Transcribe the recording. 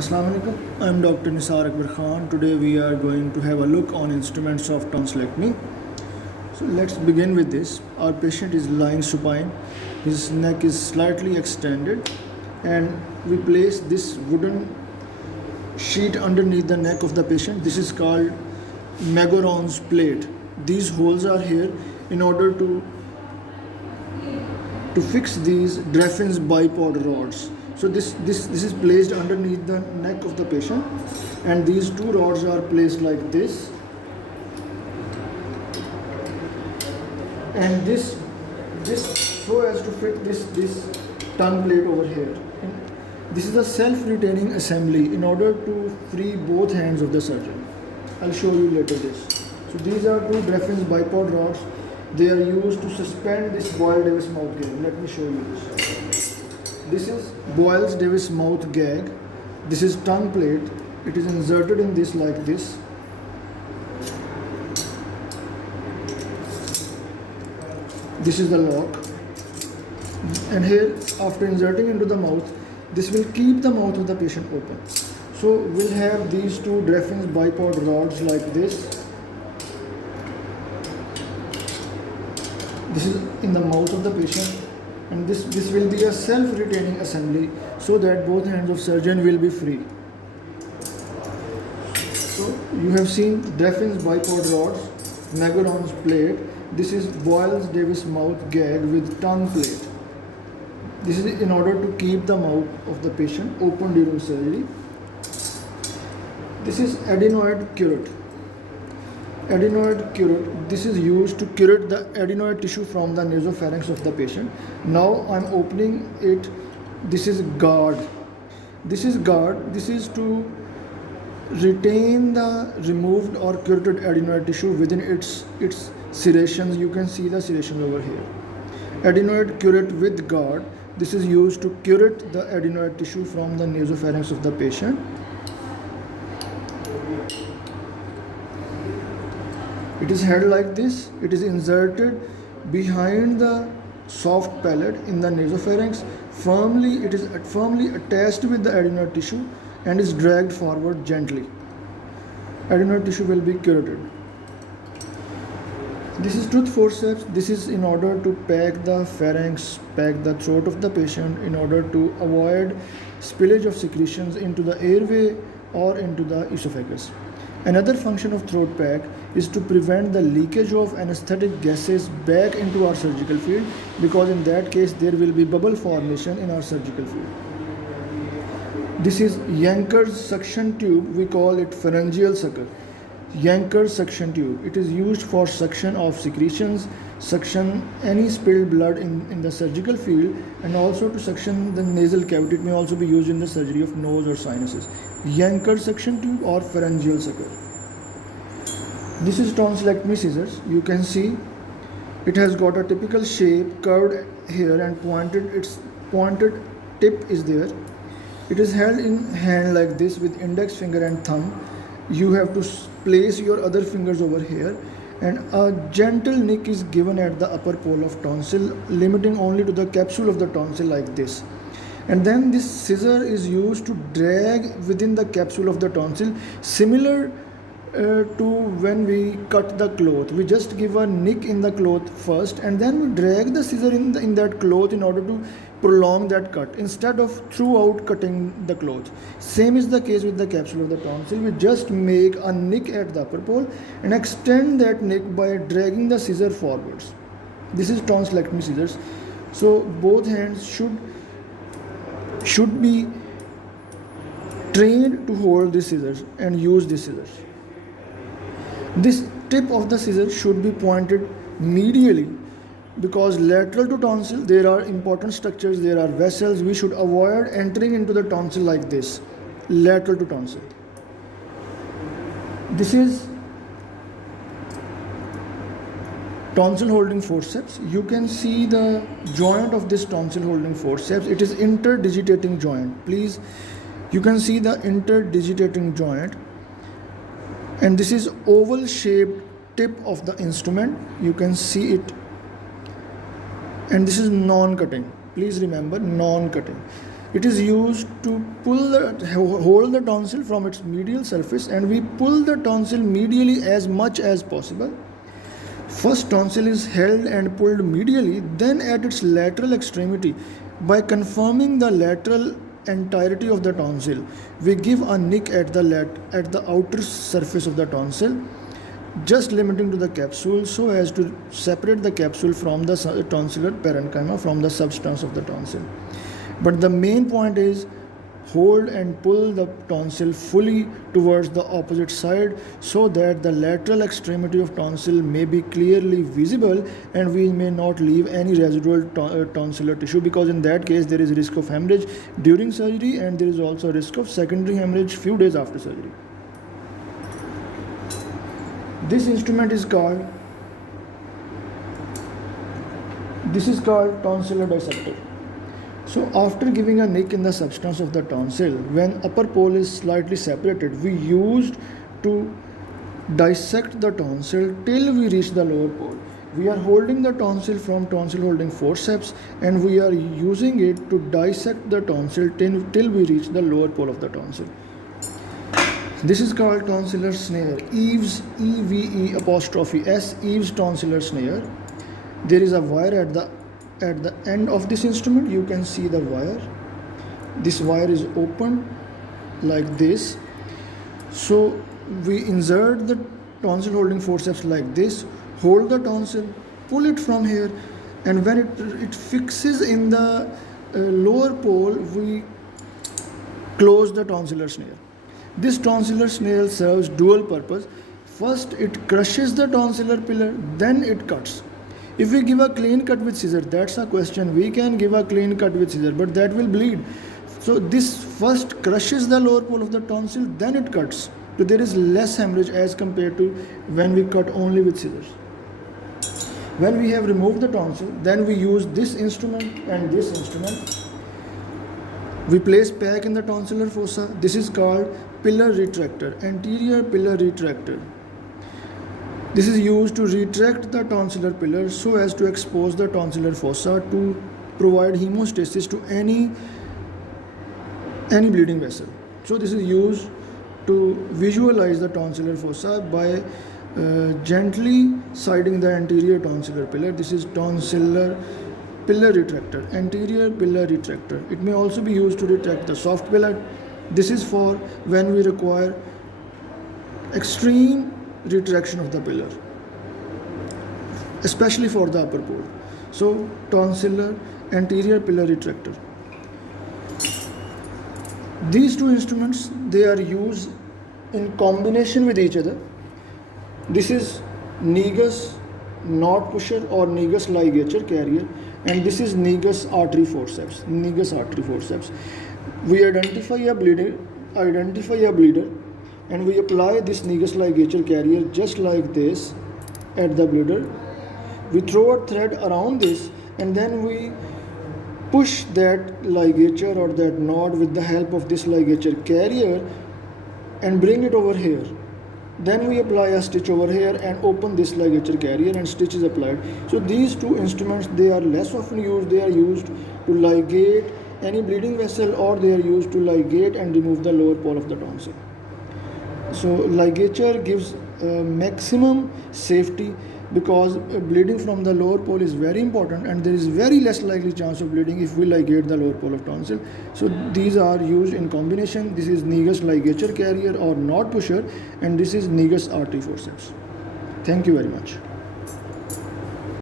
Assalamu alaikum. I'm Dr. Nisar Akbar Khan. Today we are going to have a look on instruments of tonsillectomy. So let's begin with this. Our patient is lying supine. His neck is slightly extended, and we place this wooden sheet underneath the neck of the patient. This is called Magoron's plate. These holes are here in order to fix these Dreffin's bipod rods. So this is placed underneath the neck of the patient, and these two rods are placed like this, and this so as to fit this tongue plate over here. And this is a self-retaining assembly in order to free both hands of the surgeon. I'll show you later this. So these are two Dreffin's bipod rods. They are used to suspend this Boyle-Davis mouth gag. Let me show you this. This is Boyle-Davis mouth gag. This is tongue plate. It is inserted in this like this. This is the lock. And here, after inserting into the mouth, this will keep the mouth of the patient open. So we'll have these two Dreffin's bipod rods like this. This is in the mouth of the patient, and this will be a self-retaining assembly so that both hands of surgeon will be free. So you have seen Dreffin's bipod rods, Magoron's plate. This is Boyle-Davis mouth gag with tongue plate. This is in order to keep the mouth of the patient open during surgery. This is adenoid curette. Adenoid curette, this is used to curette the adenoid tissue from the nasopharynx of the patient. Now I'm opening it. This is guard. This is guard. This is to retain the removed or curetted adenoid tissue within its serrations. You can see the serrations over here. Adenoid curette with guard. This is used to curette the adenoid tissue from the nasopharynx of the patient. It is held like this. It is inserted behind the soft palate in the nasopharynx. It is firmly attached with the adenoid tissue and is dragged forward gently. Adenoid tissue will be curetted. This is tooth forceps. This is in order to pack the pharynx, pack the throat of the patient in order to avoid spillage of secretions into the airway or into the esophagus. Another function of throat pack is to prevent the leakage of anesthetic gases back into our surgical field, because in that case there will be bubble formation in our surgical field. This is Yanker's suction tube. We call it pharyngeal sucker. Yanker's suction tube. It is used for suction of secretions, suction any spilled blood in the surgical field, and also to suction the nasal cavity. It may also be used in the surgery of nose or sinuses. Yanker's suction tube or pharyngeal sucker. This is tonsillectomy scissors. You can see it has got a typical shape, curved here and pointed. Its pointed tip is there. It is held in hand like this with index finger and thumb. You have to place your other fingers over here, and a gentle nick is given at the upper pole of tonsil, limiting only to the capsule of the tonsil like this. And then this scissor is used to drag within the capsule of the tonsil, similar to when we cut the cloth. We just give a nick in the cloth first, and then we drag the scissor in that cloth in order to prolong that cut instead of throughout cutting the cloth. Same is the case with the capsule of the tonsil. We just make a nick at the upper pole and extend that nick by dragging the scissor forwards. This is tonsillectomy scissors. So both hands should be trained to hold these scissors and use these scissors. This tip of the scissor should be pointed medially, because lateral to tonsil there are important structures, there are vessels. We should avoid entering into the tonsil like this, lateral to tonsil. This is tonsil holding forceps. You can see the joint of this tonsil holding forceps. It is interdigitating joint. Please, you can see the interdigitating joint, and this is oval shaped tip of the instrument. You can see it, and this is non-cutting. Please remember, non-cutting. It is used to hold the tonsil from its medial surface, and we pull the tonsil medially as much as possible. First tonsil is held and pulled medially, then at its lateral extremity. By confirming the lateral entirety of the tonsil, we give a nick at the outer surface of the tonsil, just limiting to the capsule so as to separate the capsule from the tonsillar parenchyma, from the substance of the tonsil. But the main point is hold and pull the tonsil fully towards the opposite side so that the lateral extremity of tonsil may be clearly visible and we may not leave any residual tonsillar tissue, because in that case there is risk of hemorrhage during surgery and there is also risk of secondary hemorrhage few days after surgery. This instrument is called tonsillar dissector. So after giving a nick in the substance of the tonsil, when upper pole is slightly separated, we used to dissect the tonsil till we reach the lower pole. We are holding the tonsil from tonsil holding forceps and we are using it to dissect the tonsil till we reach the lower pole of the tonsil. This is called tonsillar snare, Eaves, E-V-E'(S), Eaves tonsillar snare. There is a wire at the end of this instrument. You can see the wire. This wire is open like this. So we insert the tonsil holding forceps like this, hold the tonsil, pull it from here, and when it fixes in the lower pole, we close the tonsillar snare. This tonsillar snare serves dual purpose. First, it crushes the tonsillar pillar, then it cuts. If we give a clean cut with scissor, that's a question. We can give a clean cut with scissor, but that will bleed. So this first crushes the lower pole of the tonsil, then it cuts. So there is less hemorrhage as compared to when we cut only with scissors. When we have removed the tonsil, then we use this instrument and this instrument. We place pack in the tonsillar fossa. This is called pillar retractor, anterior pillar retractor. This is used to retract the tonsillar pillar so as to expose the tonsillar fossa to provide hemostasis to any bleeding vessel. So this is used to visualize the tonsillar fossa by gently siding the anterior tonsillar pillar. This is tonsillar pillar retractor, anterior pillar retractor. It may also be used to retract the soft pillar. This is for when we require extreme retraction of the pillar, especially for the upper pole. So tonsillar anterior pillar retractor. These two instruments, they are used in combination with each other. This is Negus knot pusher or Negus ligature carrier, and this is Negus artery forceps. We identify a bleeder, and we apply this Negus ligature carrier just like this at the bleeder. We throw a thread around this and then we push that ligature or that knot with the help of this ligature carrier and bring it over here. Then we apply a stitch over here and open this ligature carrier and stitch is applied. So these two instruments, they are less often used. They are used to ligate any bleeding vessel, or they are used to ligate and remove the lower pole of the tonsil. So ligature gives maximum safety because bleeding from the lower pole is very important and there is very less likely chance of bleeding if we ligate the lower pole of tonsil. So these are used in combination. This is Negus ligature carrier or knot pusher, and this is Negus artery forceps. Thank you very much.